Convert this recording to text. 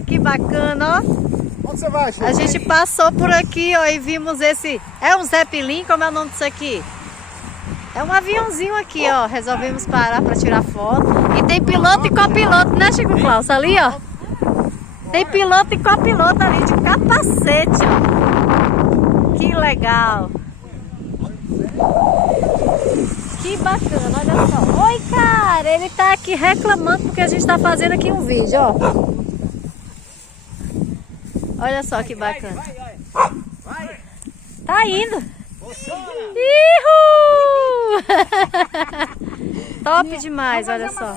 Olha que bacana, ó. Onde você vai, Chico? A gente passou por aqui, ó, e vimos esse... É um Zeppelin? Como é o nome disso aqui? É um aviãozinho aqui, ó. Resolvemos parar para tirar foto. E tem piloto e copiloto, né, Chico Klaus? Ali, ó. Tem piloto e copiloto ali de capacete, ó. Que legal. Que bacana, olha só. Oi, cara, ele tá aqui reclamando porque a gente tá fazendo aqui um vídeo, ó. Olha só que bacana. Tá indo. Ihu! Top demais, olha só.